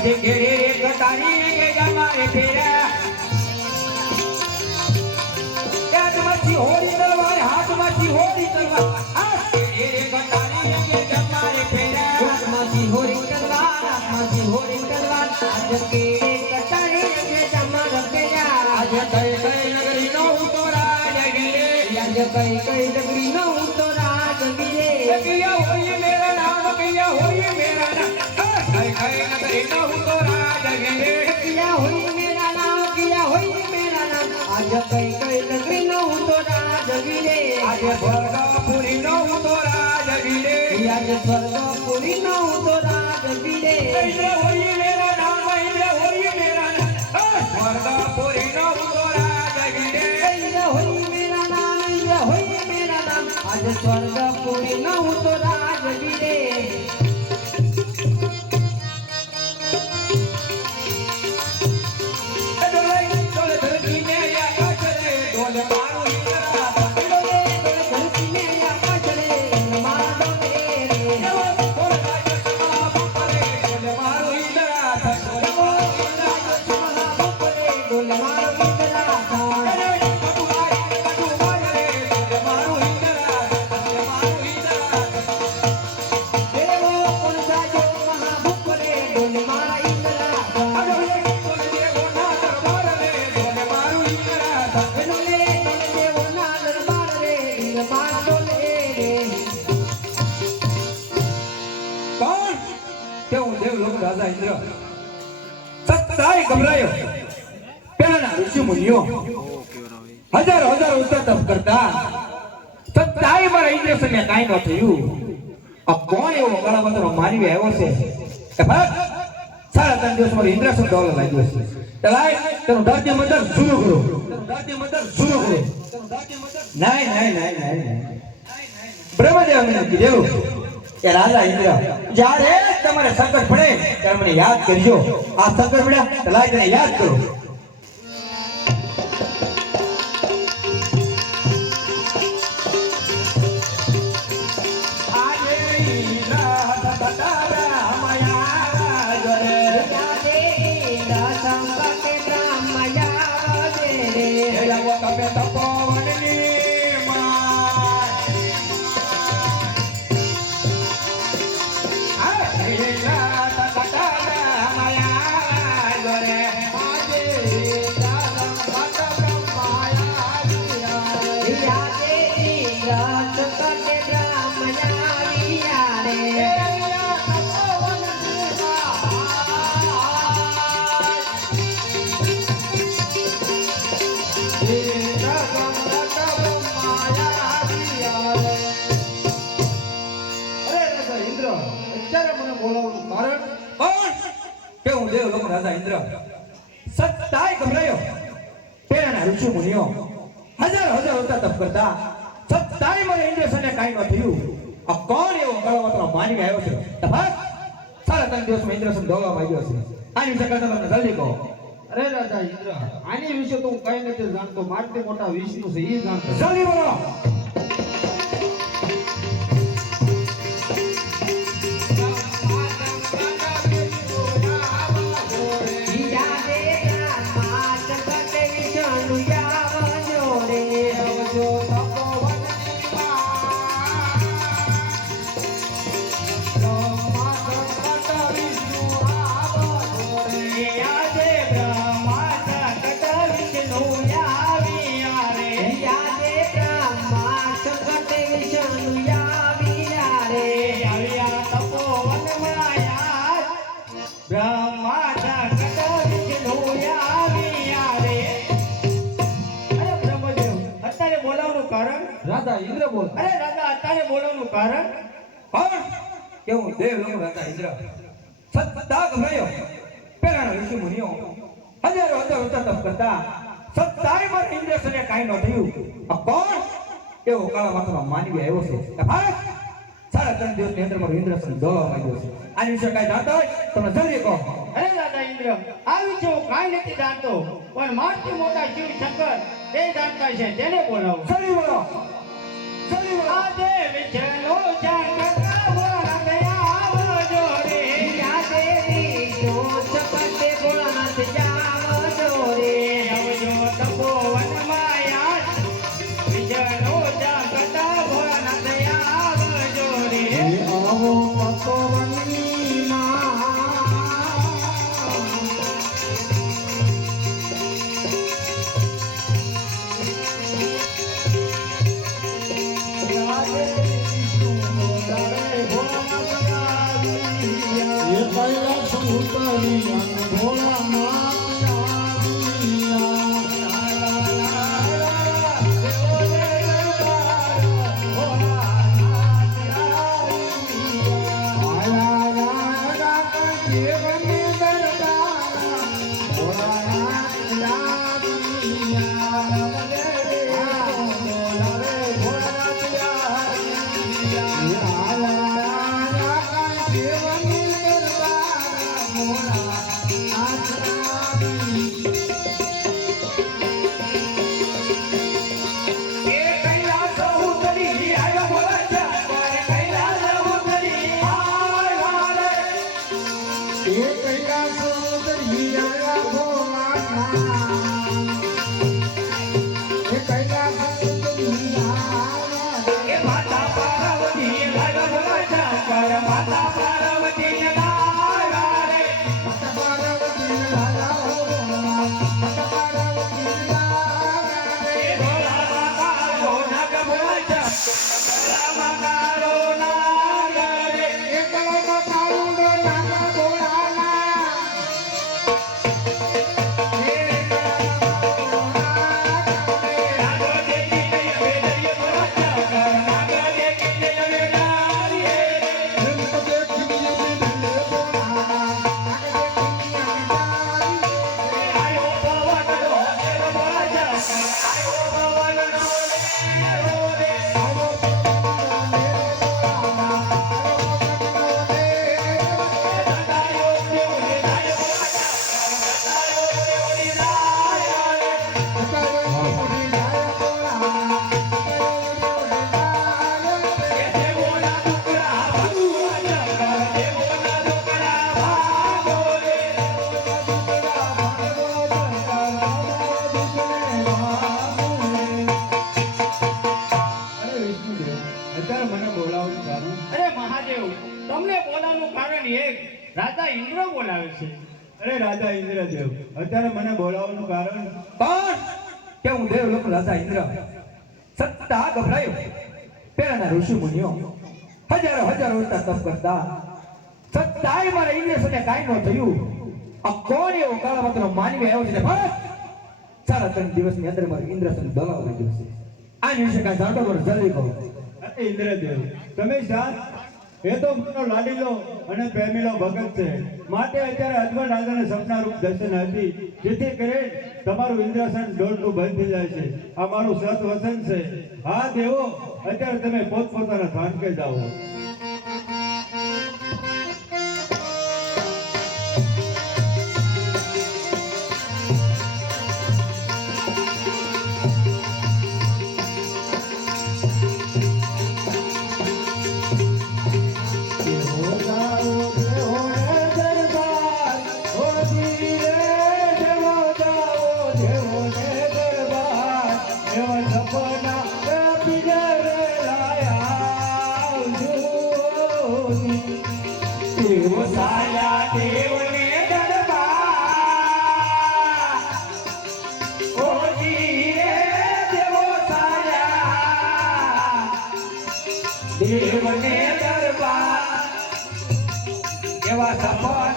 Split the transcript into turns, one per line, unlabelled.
આજે ઘેરે એક તારી મારે ફેર્યા હાથમાંથી હોળી તલવાર, હાથમાંથી હોળી તલવાર
હાથમાંથી હોળી તલવાર, હાથમાંથી હોળી તલવાર આજે કેરે કટારી આજે તમાર પેલા
આજે કઈ કઈ નગરી નો ઉતરા જગીએ.
આજે કઈ કઈ નગરી નો ઉતરા
જગીએ.
જગીએ હોળી મેરા નામ કૈયા હોળી મેરા નામ. આજ કઈ કઈ ડગરી નો ઉતરા જગીરે.
આજે હજારો હજારો ઉત્તર તપ કરતા સત્તાય મારા ઇન્દ્રસનને કાંઈ ન થયું. આ કોણ એવો કળાવતરો માનવી આવ્યો છે? કે ભાઈ, સાડા ત્રણ દિવસ મારો ઇન્દ્રસન ડોલર લાગ્યો છે. ચલાય તેનું દાદ્ય મંદર શરૂ કરો. દાદ્ય મંદર શરૂ કરો. નાય નાય નાય નાય બ્રહ્મદેવ મને કીધું કે રાજા ઇન્દ્ર જ્યારે તમારે સંકટ પડે ત્યારે મને યાદ કરજો. આ સંકટ પડ્યા ચલાય યાદ કરો. સત્તાય ગભરાયો. પેલાના ઋષિ મુનિઓ હજાર હજાર હતા તપ કરતા સત્તાય મને ઇન્દ્રસને કાંઈ ન થયું. આ કોણ એવો ગળવતરો માની આવ્યો છે? તપાસ. સાડા ત્રણ દિવસમાં ઇન્દ્રસન દોડવા આવ્યો છે. આની વિશે કરતા તમને જલ્દી કહો.
અરે રાજા ઇન્દ્ર આની વિશે તો હું કઈ નથી જાણતો. મારથી મોટા વિષ્ણુ છે એ જાણતો.
જલ્દી બોલો.
ઇન્દ્ર બોલ. અરે રાજા અત્યારે બોલવાનું કારણ?
પણ કેવું દેવ લોકો રાજા ઇન્દ્ર સત્તાક ભયો. પેલાના ઋષિ મુનિઓ હજારો હજાર ઉત્તર તપ કરતા સત્તાય મારા ઇન્દ્રસને કાંઈ ન થયું. આ કોણ? એવો કાળા માથામાં માનવી આવ્યો છે. ભાઈ સાડા ત્રણ દિવસની અંદર મારો ઇન્દ્રસન દોડવામાં માંગ્યો છે. આની વિશે કાંઈ જાણતા હોય? તમે જલ્દી કહો.
અરે દાદા ઇન્દ્ર આ વિશે હું કાંઈ નથી જાણતો પણ મારથી મોટા શિવ શંકર એ જાણતા છે તેને બોલાવો.
જલ્દી બોલો. જલ્દી બોલો
આજે વિષ્ણુ શંકર
Thank you.
રાજા ઇન્દ્ર બોલાવે છે.
અરે રાજા ઇન્દ્રદેવ અત્યારે મને બોલાવવાનું કારણ?
પણ કે હું દેવલોક રાજા ઇન્દ્ર. સત્તા ગભરાયો. પેલાના ઋષિ મુનિઓ હજારો હજારો વર્ષ તપ કરતા સત્તાએ મારા ઇન્દ્ર સામે કાંઈ ન થયું. આ કોણ એવો કાળાવતનો માનવી આવ્યો છે? ભરત સાડા ત્રણ દિવસની અંદર મારે ઇન્દ્રસન સામે થઈ ગયો છે. આની વિશે કાંઈ જાણતો મને જલ્દી કહો
ઇન્દ્રદેવ તમે શાંત એ તો મારો લાડીલો અને પ્રેમીલો ભગત છે. માટે અત્યારે અજવર રાજાને સપનારૂપ દર્શન હતી જેથી કરે તમારું ઇન્દ્રાસન દોડતું બંધ થઈ જાય છે. આ મારું સત વસન છે. હા દેવો, અત્યારે તમે પોતપોતાના સ્થાનકે જાઓ.
દેવને દરબાર. એવા સપના